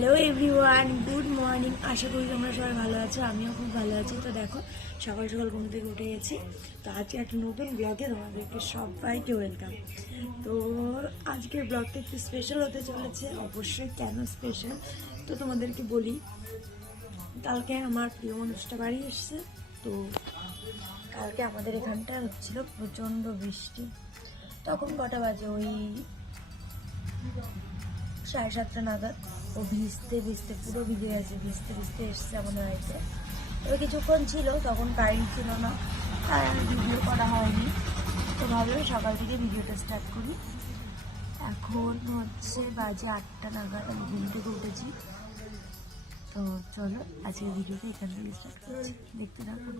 Hello everyone, good morning. আশা করি তোমরা সবাই ভালো আছো, আমিও খুব ভালো আছি। তো দেখো, সকাল সকাল ঘুম থেকে উঠে গেছি। তো আজকে একটা নতুন ব্লগে তোমাদেরকে সবাইকে ওয়েলকাম। তো আজকের ব্লগটা একটু স্পেশাল হতে চলেছে। অবশ্যই কেন স্পেশাল তো তোমাদেরকে বলি। কালকে আমার প্রিয় মানুষটা বাড়ি এসছে। তো কালকে আমাদের এখানটা হচ্ছিল প্রচণ্ড বৃষ্টি। তখন কটা বাজে, ওই 7:30 নাগাদ। ও ভিজতে ভিজতে পুরো ভিজে গেছে, ভিজতে ভিজতে এসছে আমাদের বাড়িতে। তবে কিছুক্ষণ ছিল, তখন কারেন্ট ছিল না, তাই আর ভিডিও করা হয়নি। তো ভাবলাম সকাল থেকে ভিডিওটা স্টার্ট করি। এখন হচ্ছে বাজে 8টা নাগাদ, আমি ঘুম থেকে উঠেছি। তো চলো আজকের ভিডিওটা এখান থেকে স্টার্ট করছি, দেখতে থাকো।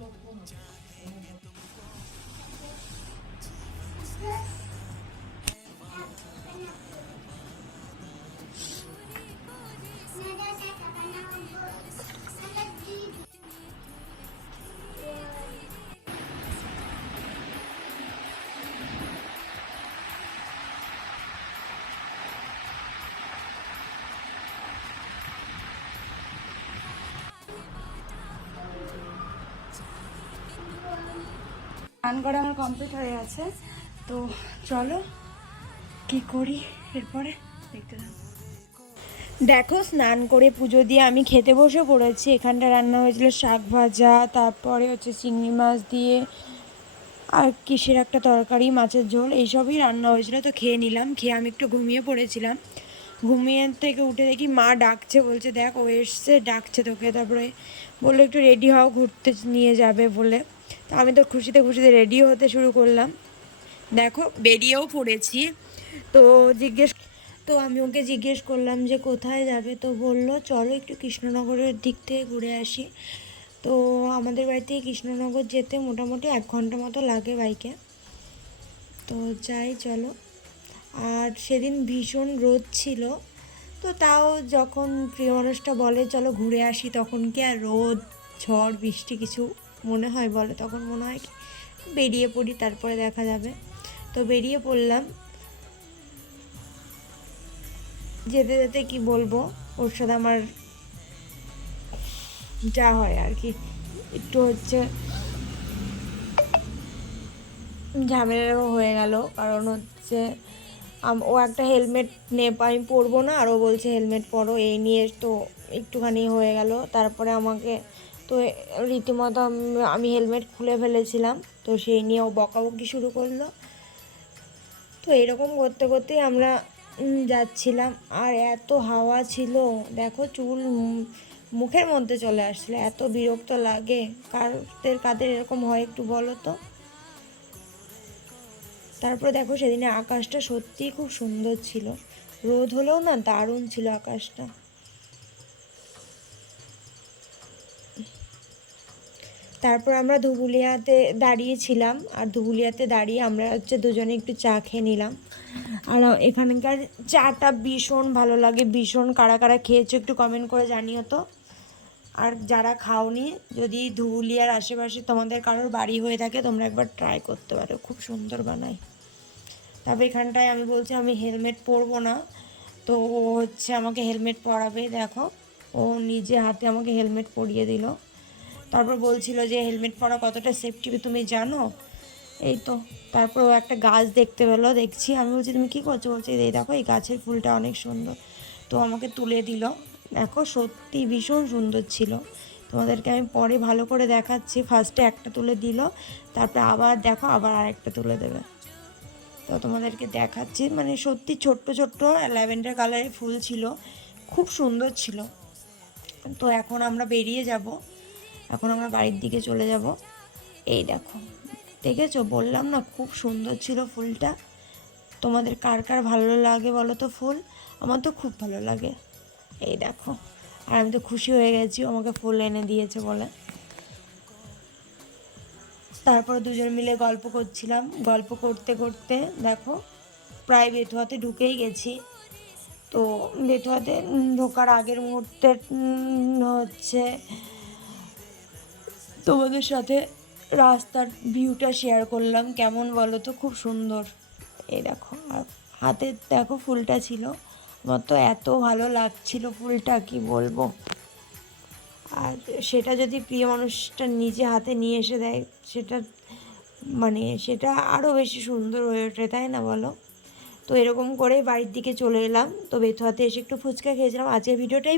স্নান করা আমার কমপ্লিট হয়ে গেছে। তো চলো কি করি এরপরে দেখতে থাকো। দেখো, স্নান করে পুজো দিয়ে আমি খেতে বসে পড়েছি। এখানটা রান্না হয়েছিল শাক ভাজা, তারপরে হচ্ছে চিংড়ি মাছ দিয়ে আর কিসের একটা তরকারি, মাছের ঝোল, এইসবই রান্না হয়েছিল। তো খেয়ে নিলাম। খেয়ে আমি একটু ঘুমিয়ে পড়েছিলাম। ঘুমিয়ে থেকে উঠে দেখি মা ডাকছে, বলছে দেখ ও এসছে, ডাকছে তোকে। তারপরে বললো একটু রেডি হও, ঘুরতে নিয়ে যাবে বলে। তো আমি তো খুশিতে খুশিতে রেডিও হতে শুরু করলাম। দেখো বেরিয়েও পড়েছি। তো আমি ওকে জিজ্ঞেস করলাম যে কোথায় যাবে। তো বললো চলো একটু কৃষ্ণনগরের দিক থেকে ঘুরে আসি। তো আমাদের বাড়ি থেকে কৃষ্ণনগর যেতে মোটামুটি 1 ঘন্টা মতো লাগে বাইকে। তো যাই চলো। আর সেদিন ভীষণ রোদ ছিল। তো তাও যখন প্রিয় মানুষটা বলে চলো ঘুরে আসি, তখন কি আর রোদ ঝড় বৃষ্টি কিছু মনে হয় বলে? তখন মনে হয় কি বেরিয়ে পড়ি, তারপরে দেখা যাবে। তো বেরিয়ে পড়লাম। যেতে যেতে কি বলবো, ওর সাথে আমার যা হয় আর কি, একটু হচ্ছে ঝামেলাও হয়ে গেল। কারণ হচ্ছে ও একটা হেলমেট আমি পরবো না, আর ও বলছে হেলমেট পরো, এই নিয়ে তো একটুখানি হয়ে গেল। তারপরে আমাকে তো রীতিমতো আমি হেলমেট খুলে ফেলেছিলাম, তো সেই নিয়ে ও বকাবকি শুরু করলো। তো এরকম করতে করতেই আমরা যাচ্ছিলাম। আর এত হাওয়া ছিল, দেখো চুল মুখের মধ্যে চলে আসছিলো, এত বিরক্ত লাগে। কাদের এরকম হয় একটু বলো তো। তারপরে দেখো সেদিনে আকাশটা সত্যিই খুব সুন্দর ছিল, রোদ হলেও না দারুণ ছিল আকাশটা। তারপর আমরা ধুবুলিয়াতে দাঁড়িয়েছিলাম, আর ধুবুলিয়াতে দাঁড়িয়ে আমরা হচ্ছে দুজনে একটু চা খেয়ে নিলাম। আর এখানকার চাটা ভীষণ ভালো লাগে, ভীষণ। কারা কারা খেয়েছো একটু কমেন্ট করে জানিও তো। আর যারা খাওনি, যদি ধুবুলিয়ার আশেপাশে তোমাদের কারোর বাড়ি হয়ে থাকে, তোমরা একবার ট্রাই করতে পারো, খুব সুন্দর বানায়। তবে এখানটায় আমি বলছি আমি হেলমেট পরবো না, তো ও হচ্ছে আমাকে হেলমেট পরাবে। দেখো ও নিজে হাতে আমাকে হেলমেট পরিয়ে দিল। তারপর বলছিল যে হেলমেট পরা কতটা সেফটি তুমি জানো। এই তো। তারপর ও একটা গাছ দেখতে পেলো, দেখছি। আমি বলছি তুমি কী করছো? বলছি এই দেখো এই গাছের ফুলটা অনেক সুন্দর। তো আমাকে তুলে দিল। দেখো সত্যি ভীষণ সুন্দর ছিল। তোমাদেরকে আমি পরে ভালো করে দেখাচ্ছি। ফার্স্টে একটা তুলে দিল, তারপরে আবার দেখো আবার আরেকটা তুলে দেবে। তো তোমাদেরকে দেখাচ্ছি, মানে সত্যি ছোট্ট ছোট্ট ল্যাভেন্ডার কালারের ফুল ছিল, খুব সুন্দর ছিল। তো এখন আমরা বেরিয়ে যাব, এখন আমরা বাড়ির দিকে চলে যাব। এই দেখো, দেখেছো? বললাম না খুব সুন্দর ছিল ফুলটা। তোমাদের কার কার ভালো লাগে বলো তো ফুল? আমার তো খুব ভালো লাগে। এই দেখো, আর আমি তো খুশি হয়ে গেছি আমাকে ফুল এনে দিয়েছে বলে। তারপরে দুজন মিলে গল্প করছিলাম, গল্প করতে করতে দেখো প্রায় বেতুয়াতে ঢুকেই গেছি। তো বেতুয়াতে ঢোকার আগের মুহূর্তে হচ্ছে তোমাদের সাথে রাস্তার ভিউটা শেয়ার করলাম। কেমন বলো তো? খুব সুন্দর। এই দেখো, আর হাতে দেখো ফুলটা ছিল, মতো এত ভালো লাগছিল ফুলটা, কি বলবো। আর সেটা যদি প্রিয় মানুষটা নিজে হাতে নিয়ে এসে দেয়, সেটা মানে সেটা আরও বেশি সুন্দর হয়ে ওঠে, তাই না বলো? তো এরকম করে বাড়ির দিকে চলে এলাম। তো বেথুয়াতে এসে একটু ফুচকা খেয়েছিলাম। আজকের ভিডিওটাই